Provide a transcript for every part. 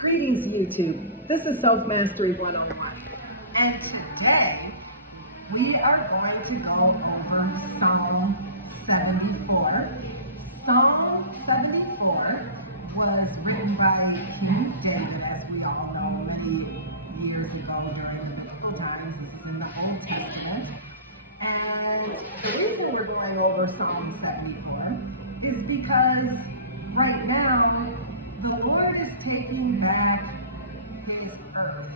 Greetings, YouTube. This is Self Mastery 101. And today, we are going to go over Psalm 74. Psalm 74 was written by King David, as we all know, many years ago during the biblical times. This is in the Old Testament. And the reason we're going over Psalm 74 is because right now, the Lord is taking back his earth,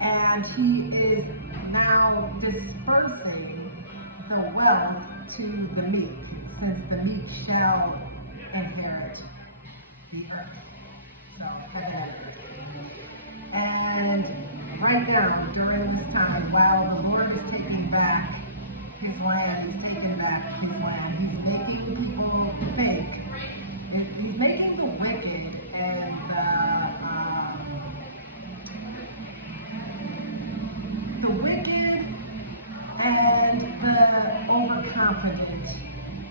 and he is now dispersing the wealth to the meek, since the meek shall inherit the earth. So, and right now, during this time, while the Lord is taking back his land, he's taking back his land, he's making people think, he's making the wicked and the wicked and the overconfident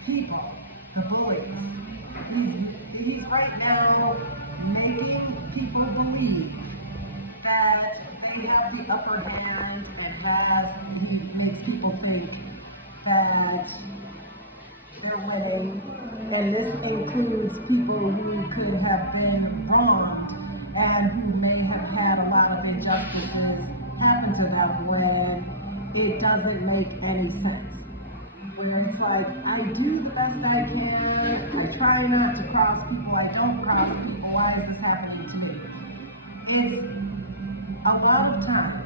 people, the bullies. He's right now making people believe that they have the upper hand, and that he makes people think that they're winning. And this includes people who could have been wronged and who may have had a lot of injustices happen to them when it doesn't make any sense. Where it's like, I do the best I can, I try not to cross people, I don't cross people, why is this happening to me? It's a lot of times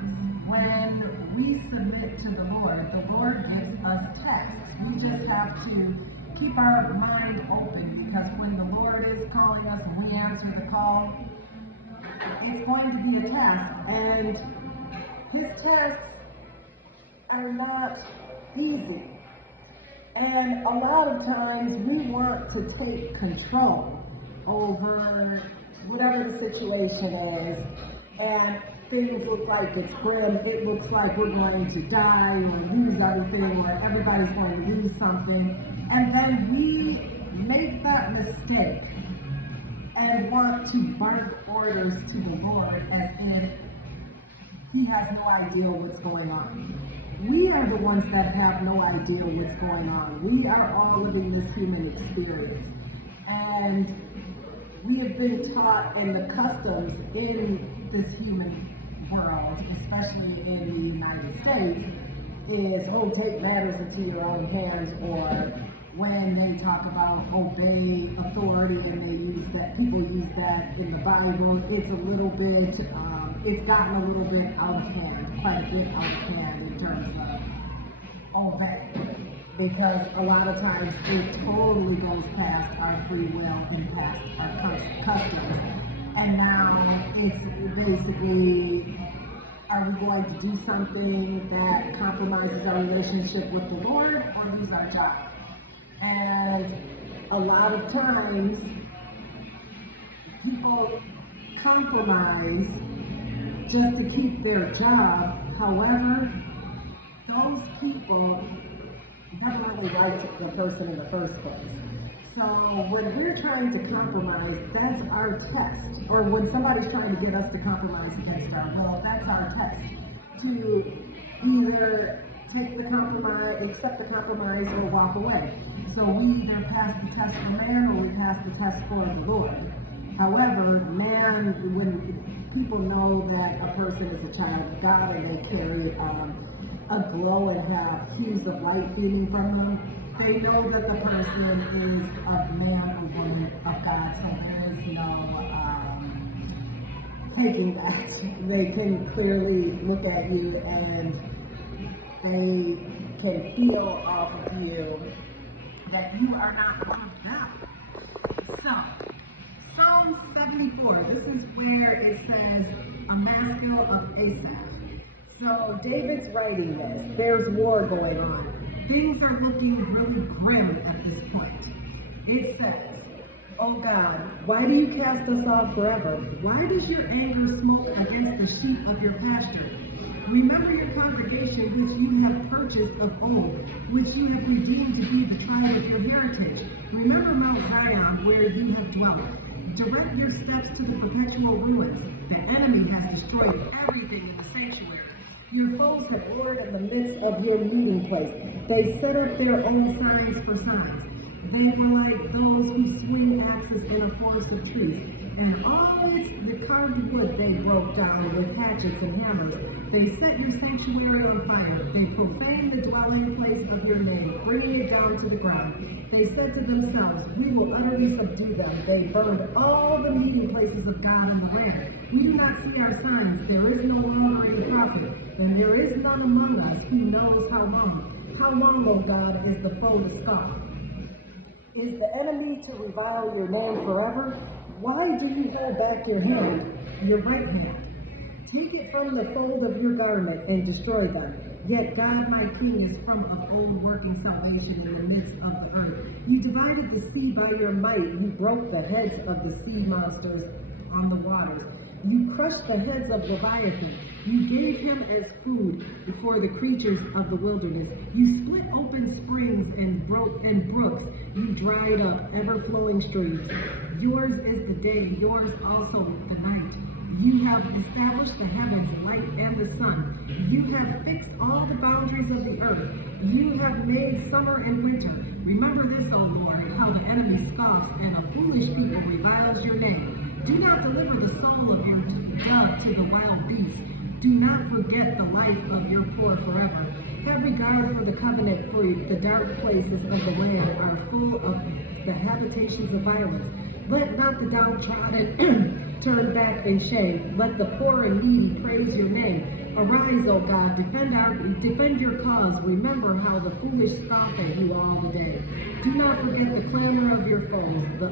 when we submit to the Lord gives us tests. We just have to keep our mind open, because when the Lord is calling us and we answer the call, it's going to be a test. And his tests are not easy. And a lot of times we want to take control over whatever the situation is, and things look like it's grim, it looks like we're going to die or lose everything, or everybody's going to lose something, and then we make that mistake and want to bark orders to the Lord as if he has no idea what's going on. We are the ones that have no idea what's going on. We are all living this human experience, and we have been taught in the customs in this human world, especially in the United States, is, oh, take matters into your own hands, or when they talk about obey authority and they use that, people use that in the Bible, it's a little bit, it's gotten a little bit out of hand, quite a bit out of hand in terms of obey. Because a lot of times it totally goes past our free will and past our customs. And now it's basically, are we going to do something that compromises our relationship with the Lord, or lose our job? And a lot of times people compromise just to keep their job. However, those people never really liked the person in the first place. So when we're trying to compromise, that's our test. Or when somebody's trying to get us to compromise against our will, that's our test. To either take the compromise, accept the compromise, or walk away. So we either pass the test for man, or we pass the test for the Lord. However, man, when people know that a person is a child of God and they carry a glow and have hues of light beaming from them, they know that the person is a man or woman of God. So there is no taking that. They can clearly look at you and they can feel off of you that you are not of God. So, Psalm 74, this is where it says, a maskil of Asaph. So David's writing this. There's war going on. Things are looking really grim at this point. It says, oh God, why do you cast us off forever? Why does your anger smoke against the sheep of your pasture? Remember your congregation which you have purchased of old, which you have redeemed to be the tribe of your heritage. Remember Mount Zion where you have dwelt. Direct your steps to the perpetual ruins. The enemy has destroyed everything in the sanctuary. Your foes have warred in the midst of your meeting place. They set up their own signs for signs. They were like those who swing axes in a forest of trees. And all the carved wood they broke down with hatchets and hammers. They set your sanctuary on fire. They profaned the dwelling place of your name, bringing it down to the ground. They said to themselves, we will utterly subdue them. They burned all the meeting places of God in the land. We do not see our signs. There is no longer any prophet, and there is none among us who knows how long. How long, O God, is the foe to scoff? Is the enemy to revile your name forever? Why do you hold back your hand, your right hand? Take it from the fold of your garment and destroy them. Yet God, my King, is from of old working salvation in the midst of the earth. You divided the sea by your might. You broke the heads of the sea monsters on the waters. You crushed the heads of Leviathan. You gave him as food before the creatures of the wilderness. You split open springs and brooks. You dried up ever-flowing streams. Yours is the day, yours also the night. You have established the heavens, light and the sun. You have fixed all the boundaries of the earth. You have made summer and winter. Remember this, O Lord, how the enemy scoffs and a foolish people reviles your name. Do not deliver the soul of your dove to the wild beasts. Do not forget the life of your poor forever. Have regard for the covenant, for the dark places of the land are full of the habitations of violence. Let not the downtrodden turn back in shame. Let the poor and needy praise your name. Arise, O God, defend your cause. Remember how the foolish scoff at you all the day. Do not forget the clamor of your foes, the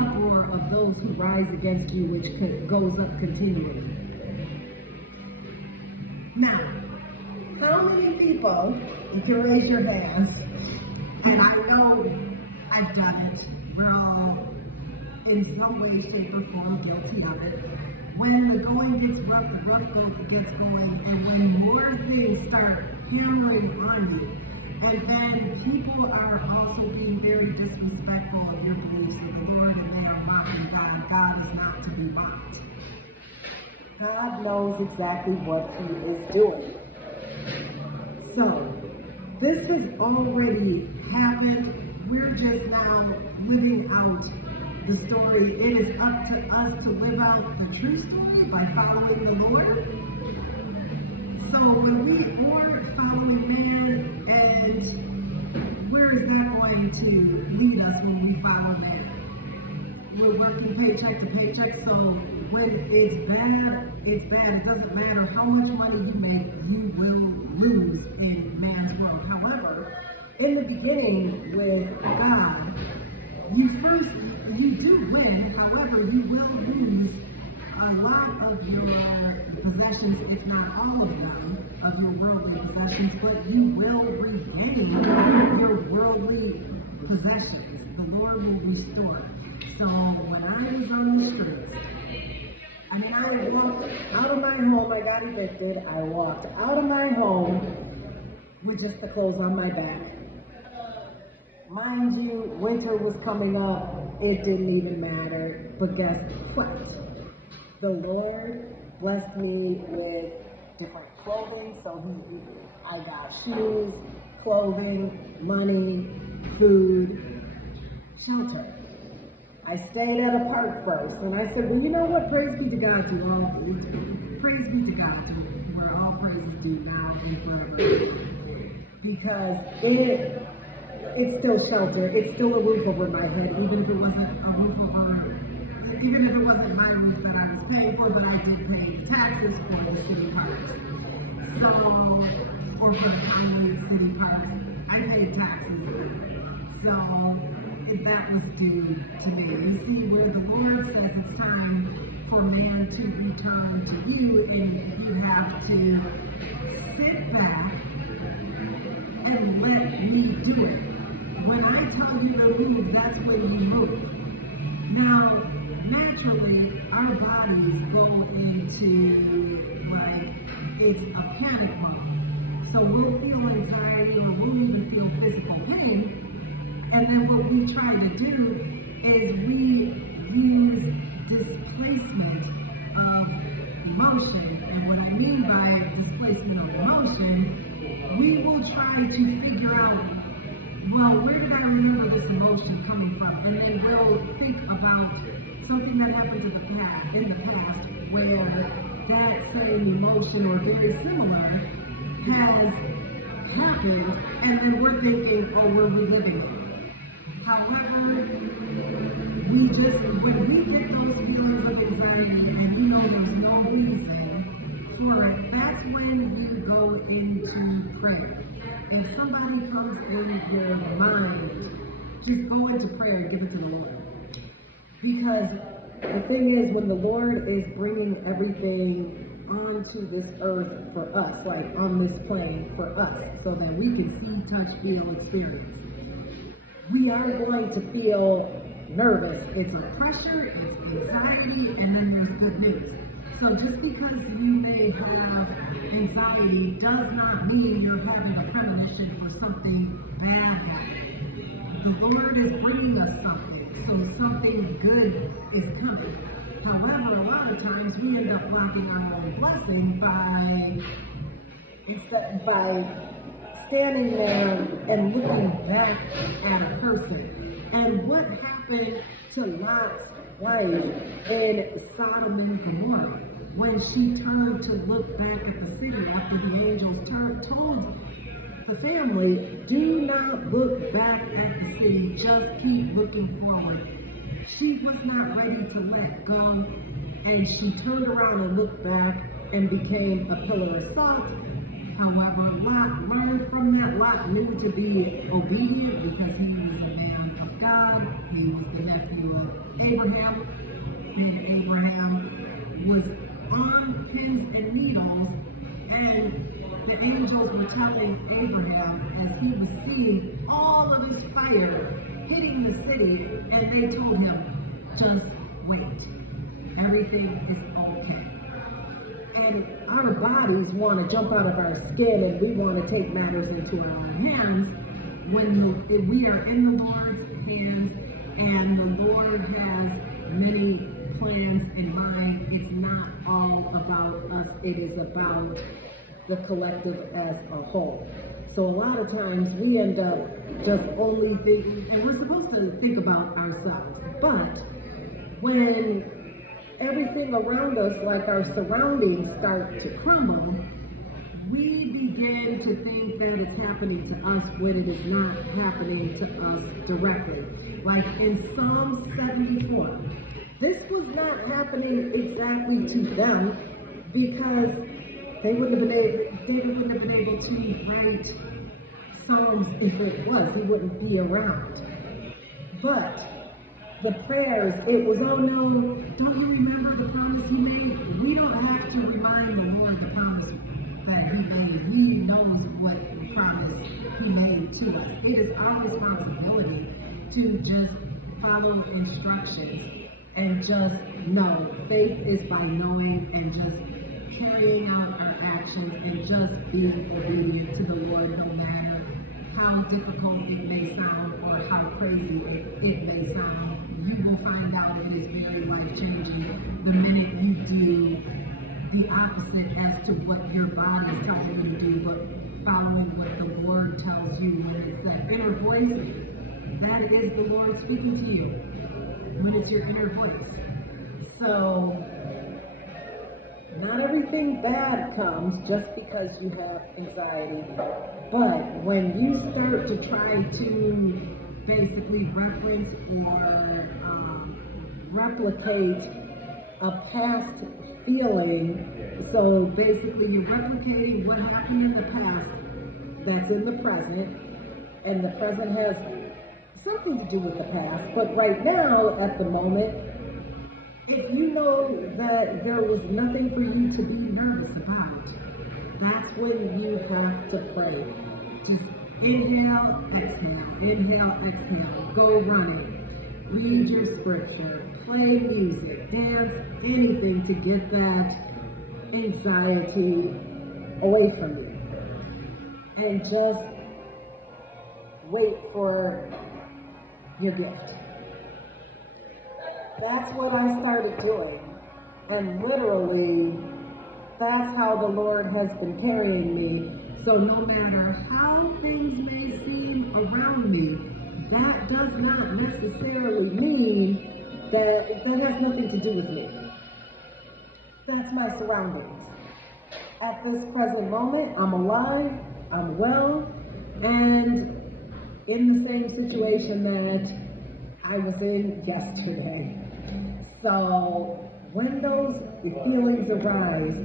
uproar of those who rise against you, which goes up continually. Now, how many people, you can raise your hands, and I know I've done it, we're all in some way, shape, or form guilty of it. When the going gets rough, the rough gets going, and when more things start hammering on you, and then people are also being very disrespectful of your beliefs of the Lord, and they are mocking God. God is not to be mocked. God knows exactly what he is doing. So, this has already happened. We're just now living out the story. It is up to us to live out the true story by following the Lord. So when we are following man, and where is that going to lead us when we follow man? We're working paycheck to paycheck, so when it's bad, it's bad. It doesn't matter how much money you make, you will lose in man's world. However, in the beginning with God, you do win. However, you will lose a lot of your possessions, if not all of them, of your worldly possessions, but you will regain your worldly possessions. The Lord will restore. So when I was on the streets, I walked out of my home. I got evicted. I walked out of my home with just the clothes on my back. Mind you, winter was coming up. It didn't even matter. But guess what? The Lord blessed me with different clothing. So I got shoes, clothing, money, food, shelter. I stayed at a park first, and I said, well, you know what? Praise be to God to all. Praise be to God to where all praises due now and forever. Because it's still shelter. It's still a roof over my head, even if it wasn't a roof over, even if it wasn't my roof that I was paying for, but I did pay taxes for the city parks. So, or for the county city parks, I paid taxes. So, that was due to me. You see, where the Lord says it's time for man to return to you, and you have to sit back and let me do it. When I tell you to move, that's when you move. Now, naturally, our bodies go into, like, it's a panic mode. So we'll feel anxiety, or we'll even feel physical pain. And then what we try to do is we use displacement of emotion. And what I mean by displacement of emotion, we will try to figure out, well, where did I remember this emotion coming from? And then we'll think about something that happened in the past where that same emotion or very similar has happened, and then we're thinking, oh, we're reliving it. However, when we get those feelings of anxiety and we know there's no reason for it, that's when you go into prayer. If somebody comes in your mind, just go into prayer and give it to the Lord. Because the thing is, when the Lord is bringing everything onto this earth for us, like on this plane for us, so that we can see, touch, feel, experience, we are going to feel nervous. It's a pressure, it's anxiety, and then there's good news. So just because you may have anxiety does not mean you're having a premonition for something bad happening. The Lord is bringing us something, so something good is coming. However, a lot of times we end up blocking our own blessing by standing there and looking back at a person. And what happened to Lot's wife in Sodom and Gomorrah when she turned to look back at the city after the angels told the family, do not look back at the city, just keep looking forward. She was not ready to let go, and she turned around and looked back and became a pillar of salt. However, Lot learned from that. Lot knew to be obedient because he was a man of God. He was the nephew of Abraham. And Abraham was on pins and needles. And the angels were telling Abraham as he was seeing all of this fire hitting the city. And they told him, just wait. Everything is okay. And our bodies want to jump out of our skin and we want to take matters into our own hands when we are in the Lord's hands and the Lord has many plans in mind. It's not all about us, it is about the collective as a whole. So a lot of times we end up just only thinking, and we're supposed to think about ourselves, but when everything around us, like our surroundings, start to crumble, we begin to think that it's happening to us when it is not happening to us directly. Like in Psalm 74, this was not happening exactly to them because David wouldn't have been able to write Psalms if it was. He wouldn't be around. But the prayers, it was, oh no, don't you remember the promise he made? We don't have to remind the Lord the promise that he made. He knows what promise he made to us. It is our responsibility to just follow instructions and just know. Faith is by knowing and just carrying out our actions and just being obedient to the Lord no matter how difficult it may sound or how crazy it may sound. You will find out it is very life-changing the minute you do the opposite as to what your body is telling you to do, but following what the Word tells you. When it's that inner voice, that is the Lord speaking to you. When it's your inner voice. So, not everything bad comes just because you have anxiety, but when you start to try to basically reference or replicate a past feeling, so basically you're replicating what happened in the past that's in the present, and the present has something to do with the past, but right now, at the moment, if you know that there was nothing for you to be nervous about, that's when you have to pray. Just inhale, exhale, go running, read your scripture, play music, dance, anything to get that anxiety away from you. And just wait for your gift. That's what I started doing. And literally, that's how the Lord has been carrying me. So no matter how things may seem around me, that does not necessarily mean that has nothing to do with me. That's my surroundings. At this present moment, I'm alive, I'm well, and in the same situation that I was in yesterday. So when those feelings arise,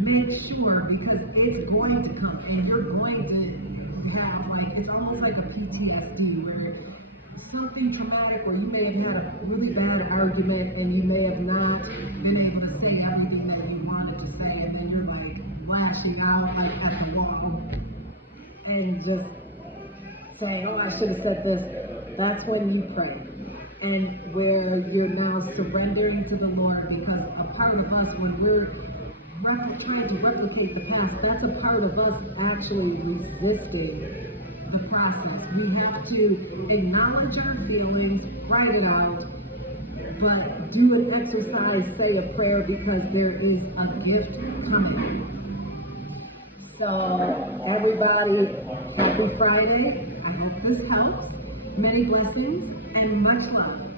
make sure, because it's going to come and you're going to have, like, it's almost like a PTSD where something traumatic, or you may have had a really bad argument and you may have not been able to say everything that you wanted to say, and then you're like lashing out like at the wall and just saying, oh, I should have said this. That's when you pray. And where you're now surrendering to the Lord, because a part of us, when we're trying to replicate the past, that's a part of us actually resisting the process. We have to acknowledge our feelings, write it out, but do an exercise, say a prayer, because there is a gift coming. So everybody, happy Friday. I hope this helps. Many blessings and much love.